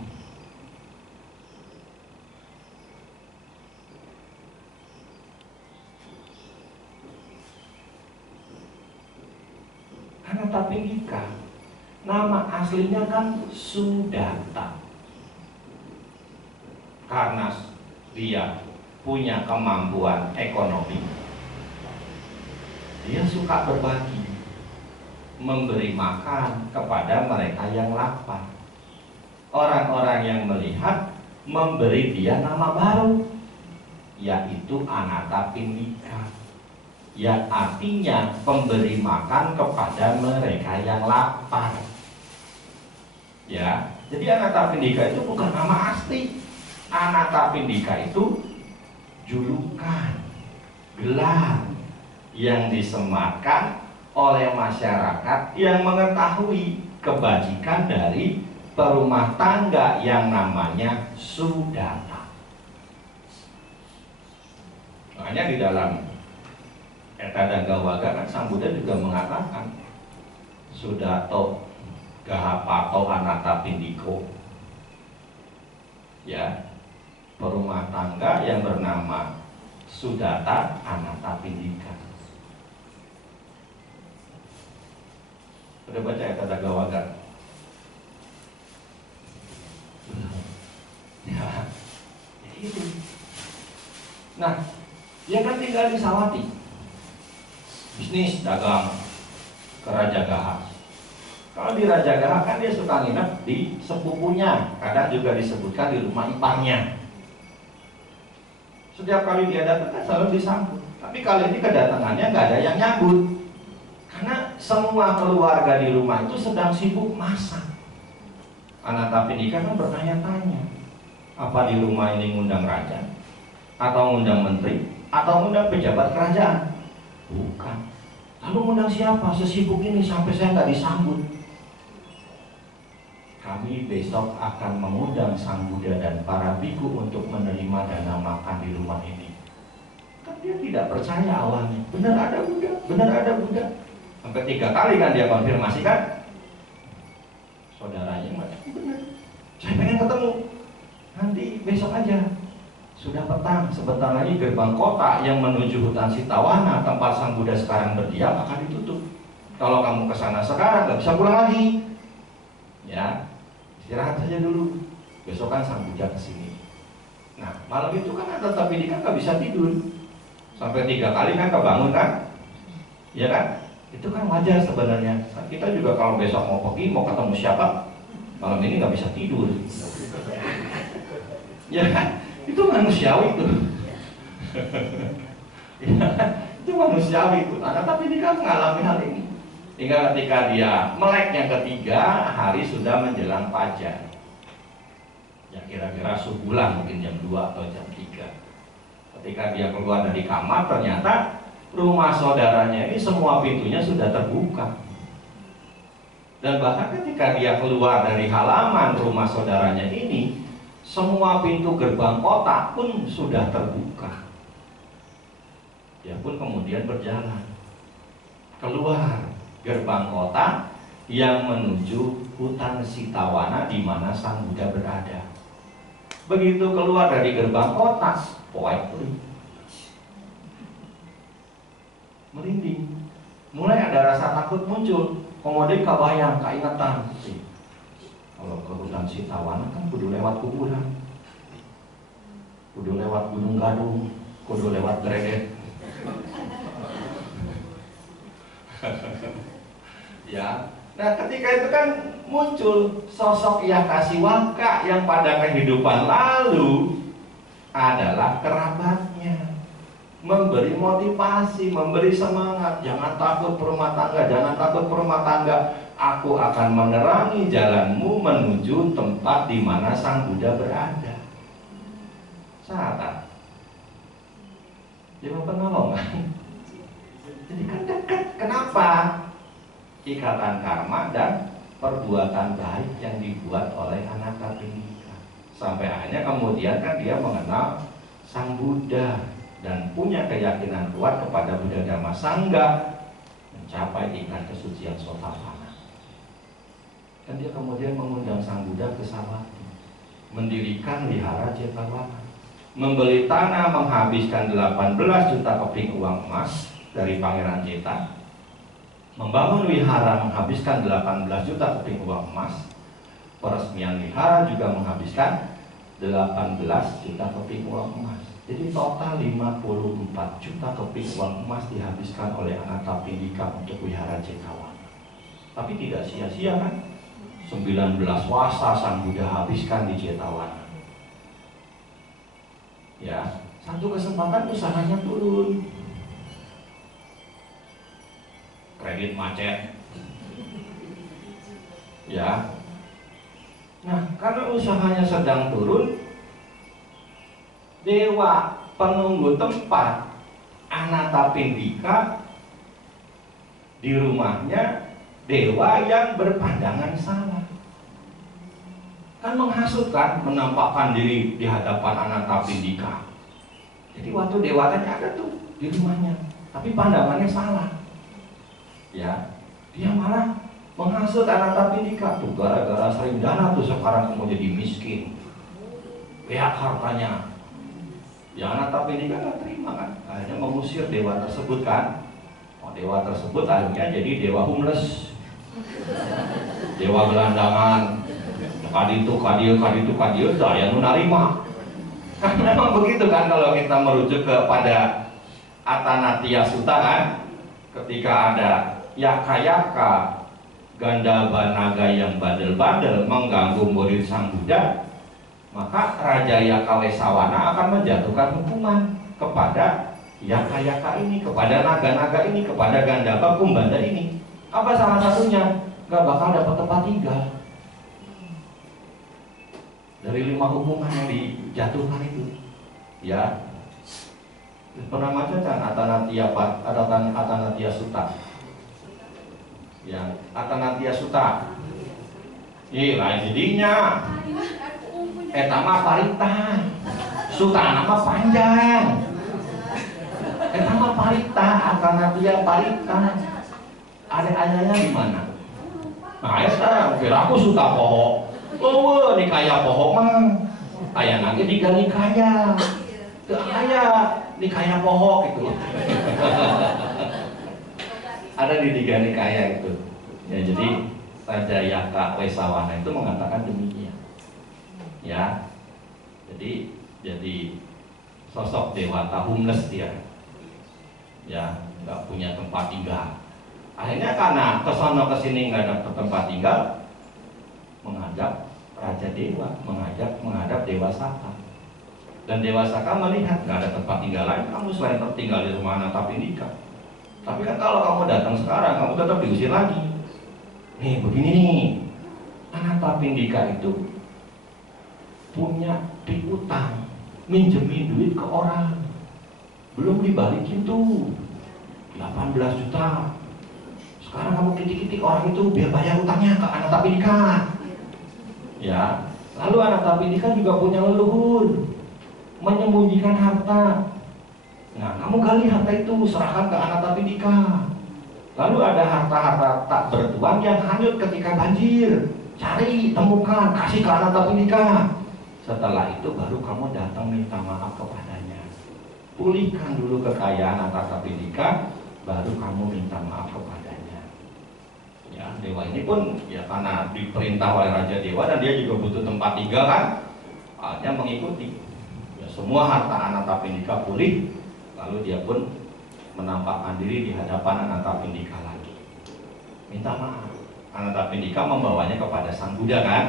Anathapindika, nama aslinya kan Sudatta. Karena dia punya kemampuan ekonomi, dia suka berbagi, memberi makan kepada mereka yang lapar. Orang-orang yang melihat memberi dia nama baru, yaitu Anathapindika, yang artinya pemberi makan kepada mereka yang lapar. Ya, jadi Anathapindika itu bukan nama asli. Anathapindika itu julukan, gelar yang disematkan oleh masyarakat yang mengetahui kebajikan dari perumah tangga yang namanya Sudatta. Makanya di dalam Ekadagawaga kan Sang Buddha juga mengatakan Sudato Gahapato Anathapindiko, ya, perumah tangga yang bernama Sudatta Anathapindika. Udah baca Ekadagawaga? Ya, itu. Nah, dia kan tinggal di Sawati, bisnis dagang ke Rajagaha. Kalau di Rajagaha kan dia suka nginep di sepupunya, kadang juga disebutkan di rumah iparnya. Setiap kali dia datang kan selalu disambut. Tapi kali ini kedatangannya nggak ada yang nyambut, karena semua keluarga di rumah itu sedang sibuk masak. Anathapindika kan bertanya-tanya, apa di rumah ini ngundang raja, atau ngundang menteri, atau ngundang pejabat kerajaan? Bukan. Lalu ngundang siapa? Sesibuk ini sampai saya nggak disambut. Kami besok akan mengundang Sang Buddha dan para biku untuk menerima dana makan di rumah ini. Kan dia tidak percaya awalnya. Benar ada Buddha, benar ada Buddha. Sampai 3 kali kan dia konfirmasi kan. Saudaranya benar, saya pengen ketemu. Nanti besok aja. Sudah petang, sebentar lagi gerbang kota yang menuju hutan Sitawana tempat Sang Buddha sekarang berdiam akan ditutup. Kalau kamu ke sana sekarang nggak bisa pulang lagi. Ya, istirahat saja dulu. Besok kan Sang Buddha kesini. Nah, malam itu kan Anathapindika nggak bisa tidur. Sampai 3 kali kan kebangun kan? Ya kan? Itu kan wajar sebenarnya. Kita juga kalau besok mau pergi, mau ketemu siapa, malam ini nggak bisa tidur. Ya kan? Itu manusiawi itu. Ya, itu manusiawi itu. Anathapindika mengalami hal ini. Hingga ketika dia melek yang ketiga, hari sudah menjelang fajar. Ya kira-kira subulan, mungkin jam 2 atau jam 3. Ketika dia keluar dari kamar, ternyata rumah saudaranya ini semua pintunya sudah terbuka. Dan bahkan ketika dia keluar dari halaman rumah saudaranya ini, semua pintu gerbang kota pun sudah terbuka. Dia pun kemudian berjalan keluar gerbang kota yang menuju hutan Sitawana di mana Sang Buddha berada. Begitu keluar dari gerbang kota, merinding, mulai ada rasa takut muncul, kemudian kebayang, keingatan. Kalau ke hutan Sitawana kan kudu lewat kuburan, kudu lewat Gunung Gadung, kudu lewat Greget. Ya, nah ketika itu kan muncul sosok Yakasiwaka yang pada kehidupan lalu adalah kerabatnya, memberi motivasi, memberi semangat. Jangan takut berumah tangga, jangan takut berumah tangga. aku akan menerangi jalanmu menuju tempat di mana Sang Buddha berada. Saat Dewa Penolongan. Jadi kan dekat. Kenapa? Ikatan karma dan perbuatan baik yang dibuat oleh Anathapindika. Sampai akhirnya kemudian kan dia mengenal Sang Buddha dan punya keyakinan kuat kepada Buddha Dhamma Sangha, mencapai tingkat kesucian Sotapanna. Dan dia kemudian mengundang Sang Buddha ke Sawathi, mendirikan wihara Jetavana, membeli tanah, menghabiskan 18 juta keping uang emas dari Pangeran Jeta, membangun wihara, menghabiskan 18 juta keping uang emas, peresmian wihara juga menghabiskan 18 juta keping uang emas. Jadi total 54 juta keping uang emas dihabiskan oleh Anathapindika untuk wihara Jetavana. Tapi tidak sia-sia kan? 19 wasa Sang Buddha habiskan di Jetavana. Ya, satu kesempatan usahanya turun, kredit macet. Ya. Nah, karena usahanya sedang turun, dewa penunggu tempat Anathapindika di rumahnya dewa yang berpandangan salah. Kan menghasutkan, menampakkan diri di hadapan Anathapindika. Jadi waktu dewa tanya ada tuh di rumahnya, tapi pandangannya salah. Ya, dia malah menghasut Anathapindika tuh gara-gara sering dana tuh sekarang kamu jadi miskin. Lihat hartanya. Ya Anathapindika nggak terima kan, akhirnya mengusir dewa tersebut kan. Oh, dewa tersebut akhirnya jadi dewa homeless, dewa gelandangan. Kaditu, saya nunarima. Kan memang begitu kan kalau kita merujuk kepada Atanatya Sutta kan, ketika ada yaka-yaka Gandhava naga yang bandel-bandel mengganggu murid Sang Buddha, maka Raja Yakawesawana akan menjatuhkan hukuman kepada yaka-yaka ini, kepada naga-naga ini, kepada Gandhava Kumbanda ini. Apa salah satunya? Gak bakal dapat tempat tinggal. Dari 5 hukuman yang dijatuhkan itu, ya, pernah baca kan Atanatya Sutta, ya, Atanatya Sutta. Ih, lain jadinya. Etama parita, Sutta nama panjang. Etama parita, Atanatya parita. Ada ayahnya di mana? Nah, saya kira aku Sutta poho. Oh, nikaya poho mah. Ayah nanti tiga nikaya. Ke ayah nikaya poho gitu. Ada di tiga nikaya itu. Ya, jadi Raja Yakawesawana itu mengatakan demikian. Ya. Jadi sosok dewata homeless dia. Ya, nggak punya tempat tinggal. Akhirnya karena kesono kesini nggak dapat tempat tinggal, menghadap Raja Dewa, menghadap Dewa Saka. Dan Dewa Saka melihat nggak ada tempat tinggal lain, kamu selain tertinggal di rumah Anathapindika. Tapi kan kalau kamu datang sekarang, kamu tetap diusir lagi. Nih begini nih, Anathapindika itu punya piutang, minjemin duit ke orang, belum dibalikin tuh 18 juta. Sekarang kamu kitik-kitik orang itu biar bayar utangnya ke Anathapindika. Ya, lalu Anathapindika juga punya leluhur, menyembunyikan harta. Nah, kamu gali harta itu, serahkan ke Anathapindika. Lalu ada harta-harta tak bertuan yang hanyut ketika banjir. Cari, temukan, kasih ke Anathapindika. Setelah itu baru kamu datang minta maaf kepadanya. Pulihkan dulu kekayaan Anathapindika, baru kamu minta maaf kepadanya. Ya, dewa ini pun ya karena diperintah oleh Raja Dewa dan dia juga butuh tempat tinggal kan, hanya mengikuti. Ya, semua harta Anathapindika pulih, lalu dia pun menampakkan diri di hadapan Anathapindika lagi. Minta maaf. Anathapindika membawanya kepada Sang Buddha kan.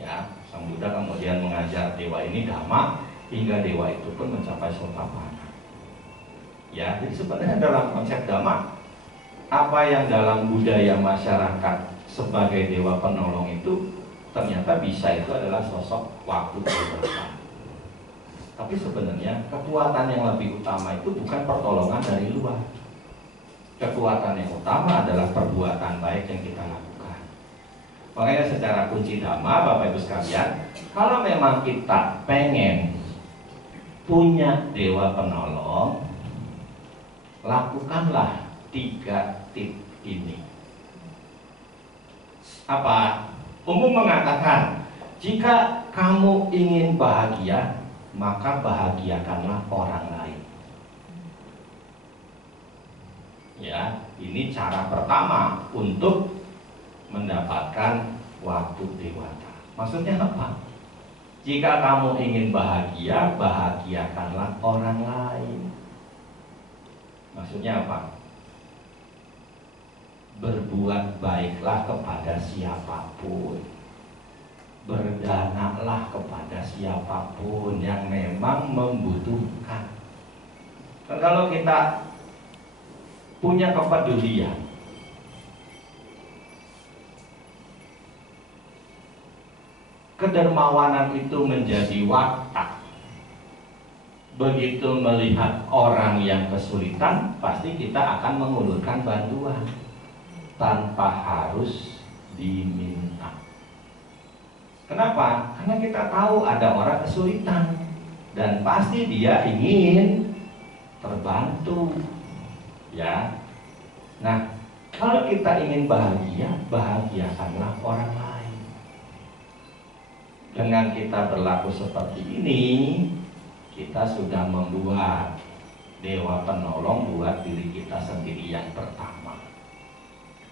Ya, Sang Buddha kemudian mengajar dewa ini Dhamma hingga dewa itu pun mencapai Sotapanna. Ya, jadi sebenarnya dalam konsep Dhamma apa yang dalam budaya masyarakat sebagai dewa penolong itu ternyata bisa itu adalah sosok waktu dewasa. Tapi sebenarnya kekuatan yang lebih utama itu bukan pertolongan dari luar. Kekuatan yang utama adalah perbuatan baik yang kita lakukan. Makanya secara kunci dhamma, Bapak Ibu sekalian, kalau memang kita pengen punya dewa penolong, lakukanlah 3 tip ini. Apa? Umum mengatakan, jika kamu ingin bahagia, maka bahagiakanlah orang lain. Ya, ini cara pertama untuk mendapatkan waktu dewata. Maksudnya apa? Jika kamu ingin bahagia, bahagiakanlah orang lain. Maksudnya apa? Berbuat baiklah kepada siapapun, berdanalah kepada siapapun yang memang membutuhkan. Dan kalau kita punya kepedulian, kedermawanan itu menjadi watak. Begitu melihat orang yang kesulitan, pasti kita akan mengulurkan bantuan tanpa harus diminta. Kenapa? Karena kita tahu ada orang kesulitan dan pasti dia ingin terbantu. Ya. Nah, kalau kita ingin bahagia, bahagiakanlah orang lain. Dengan kita berlaku seperti ini, kita sudah membuat dewa penolong buat diri kita sendiri yang pertama.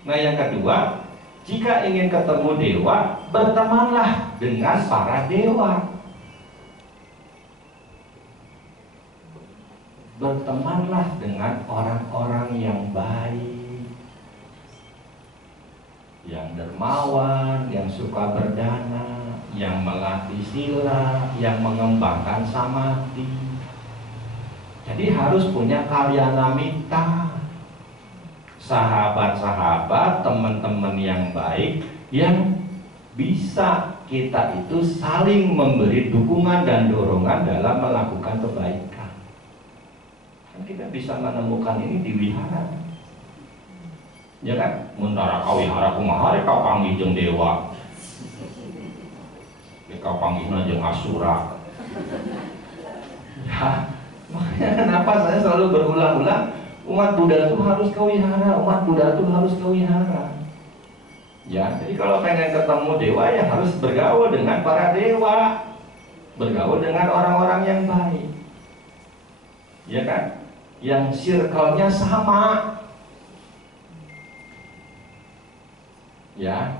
Nah, yang kedua, jika ingin ketemu dewa, bertemanlah dengan para dewa. Bertemanlah dengan orang-orang yang baik, yang dermawan, yang suka berdana, yang melatih sila, yang mengembangkan samadhi. Jadi harus punya kalyana mitra, sahabat-sahabat, teman-teman yang baik, yang bisa kita itu saling memberi dukungan dan dorongan dalam melakukan kebaikan. Kan kita bisa menemukan ini di wihara. Ya kan? Muntara kau wihara kumaha kau panggih jeung dewa. Kau panggihna jeung asura. Ya, makanya kenapa saya selalu berulang-ulang, umat Buddha itu harus ke wihara, umat Buddha itu harus ke wihara. Ya, jadi kalau pengen ketemu dewa ya harus bergaul dengan para dewa, bergaul dengan orang-orang yang baik. Ya kan? Yang circle-nya sama. Ya.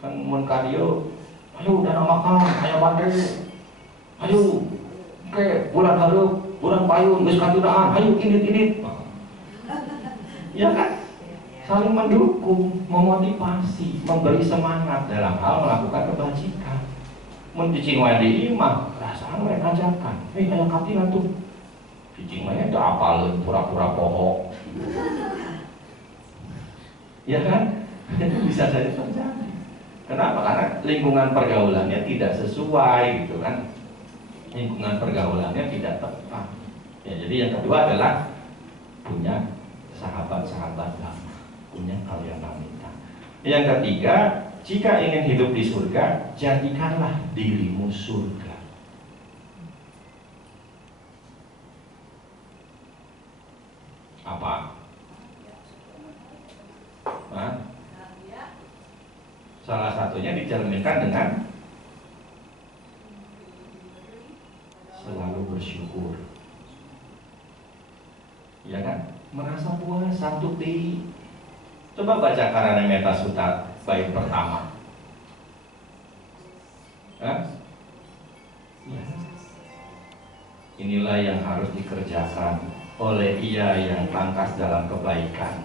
Kan mun karyo, ayo dana makan, ayo bandel. Ayo. Oke, bulan hareuk, bulan payun, geus katinaan, ayo indit-indit. Ya kan? Saling mendukung, memotivasi, memberi semangat dalam hal melakukan kebajikan. Mun cicing wae di imah, rasaan wae ngajakan. Aya katina tuh. Cicing wae teu apaleun pura-pura poho. Ya kan? Itu bisa saja terjadi. Kenapa? Karena lingkungan pergaulannya tidak sesuai gitu kan. Lingkungan pergaulannya tidak tepat. Ya, jadi yang kedua adalah punya sahabat-sahabat lama, punya kalyana mitra. Yang ketiga, jika ingin hidup di surga, jadikanlah dirimu surga. Apa? Nah, salah satunya dicerminkan dengan selalu bersyukur. Ya kan? Merasa puas, santuti. Coba baca Karana Metta Sutta bait pertama. Ya? Inilah yang harus dikerjakan oleh ia yang tangkas dalam kebaikan.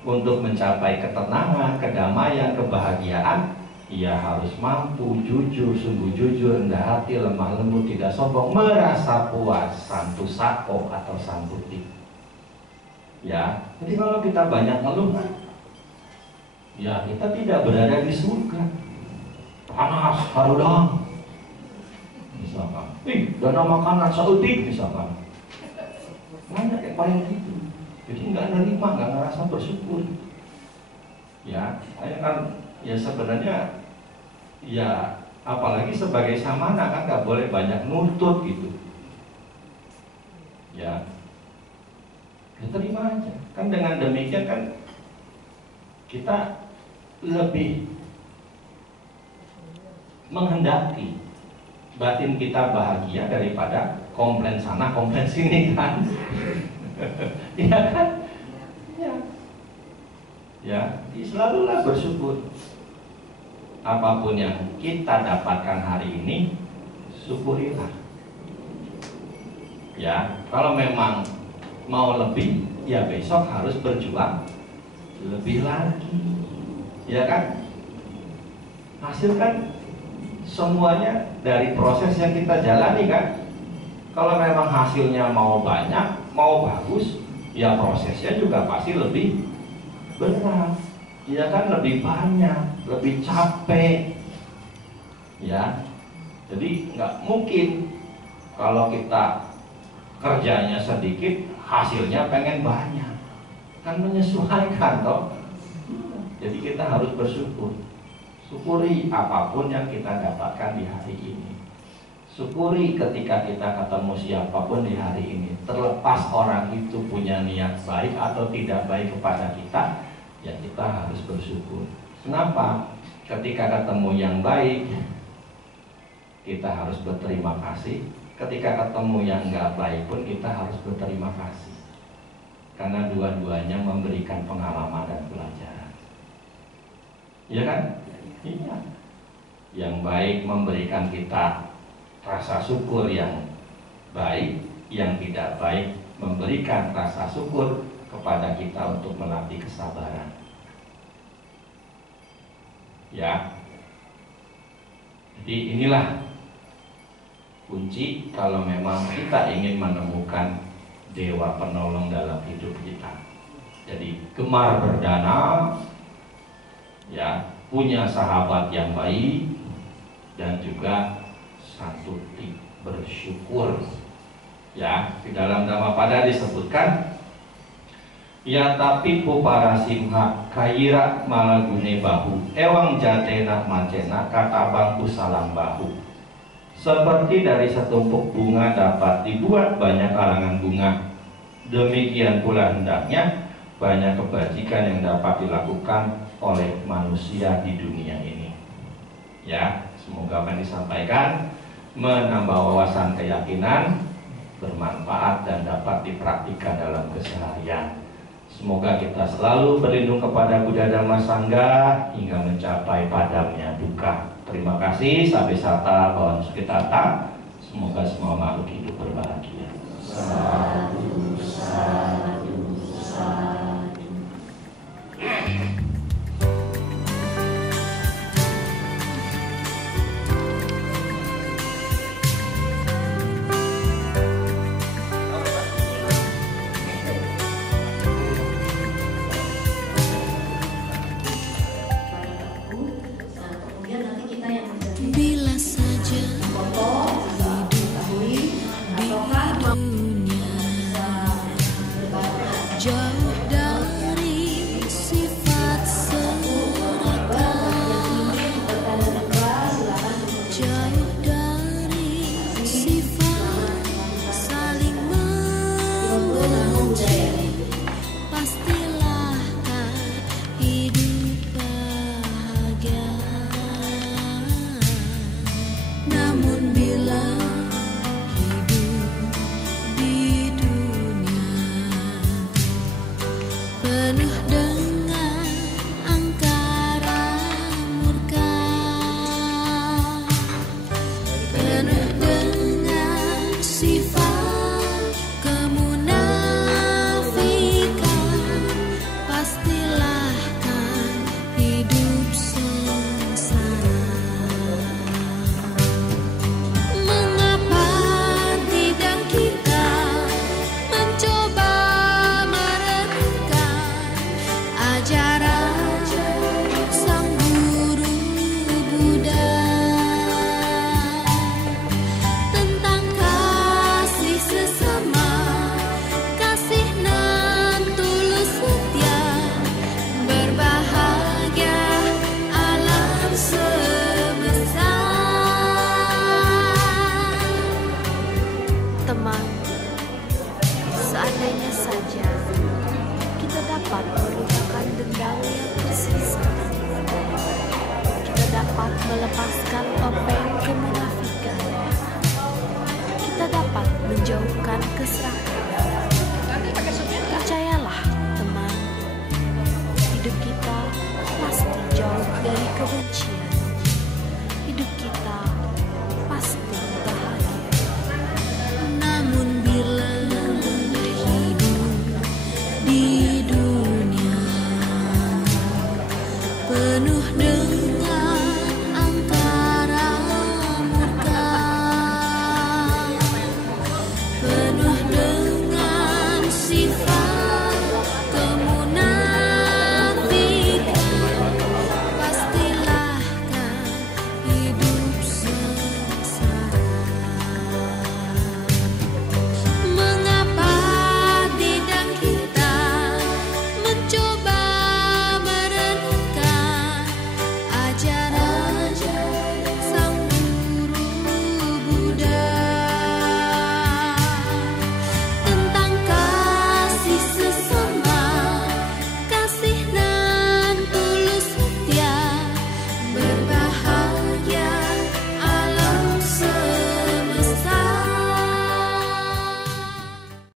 Untuk mencapai ketenangan, kedamaian, kebahagiaan, ia harus mampu jujur, sungguh jujur, rendah hati, lemah lembut, tidak sombong, merasa puas, santusako atau santuti. Ya, jadi kalau kita banyak ngeluh, ya kita tidak berada di surga. Panas, harudang, misalkan. Dana makanan sautik misalkan. Banyak yang paling gitu. Jadi nggak nerima, nggak ngerasa bersyukur. Ya, kan ya sebenarnya ya apalagi sebagai samana kan nggak boleh banyak nuntut gitu. Ya terima aja. Kan dengan demikian kan kita lebih menghendaki batin kita bahagia daripada komplain sana komplain sini kan. Iya kan? Ya. Ya, selalulah bersyukur. Apapun yang kita dapatkan hari ini, syukurilah. Ya, kalau memang mau lebih, ya besok harus berjuang lebih lagi. Ya kan? Hasil kan semuanya dari proses yang kita jalani kan. Kalau memang hasilnya mau banyak, mau bagus, ya prosesnya juga pasti lebih berat. Ya kan, lebih banyak, lebih capek. Ya. Jadi nggak mungkin kalau kita kerjanya sedikit, hasilnya pengen banyak. Kan menyesuaikan toh. Jadi kita harus bersyukur. Syukuri apapun yang kita dapatkan di hari ini. Syukuri ketika kita ketemu siapapun di hari ini. Terlepas orang itu punya niat baik atau tidak baik kepada kita, ya kita harus bersyukur. Kenapa? Ketika ketemu yang baik, kita harus berterima kasih. Ketika ketemu yang nggak baik pun kita harus berterima kasih. Karena dua-duanya memberikan pengalaman dan pelajaran. Iya kan? Iya. Yang baik memberikan kita rasa syukur yang baik, yang tidak baik memberikan rasa syukur kepada kita untuk melatih kesabaran. Ya. Jadi inilah kunci kalau memang kita ingin menemukan dewa penolong dalam hidup kita. Jadi gemar berdana, ya, punya sahabat yang baik, dan juga santuti bersyukur. Ya, di dalam Dhammapada disebutkan, ya tapipu para simha kayira malagune bahu ewang jatena macena kata bangku salam bahu. Seperti dari setumpuk bunga dapat dibuat banyak karangan bunga, demikian pula hendaknya banyak kebajikan yang dapat dilakukan oleh manusia di dunia ini. Ya, semoga apa yang disampaikan menambah wawasan keyakinan, bermanfaat dan dapat dipraktikkan dalam keseharian. Semoga kita selalu berlindung kepada Buddha Dhamma Sangha hingga mencapai padamnya duka. Terima kasih. Sampai sata bawang sukitata. Semoga semua makhluk hidup berbahagia. Sadu, sadu, sadu. Bila saja hidup di dunia jauh jauhkan keserakahan.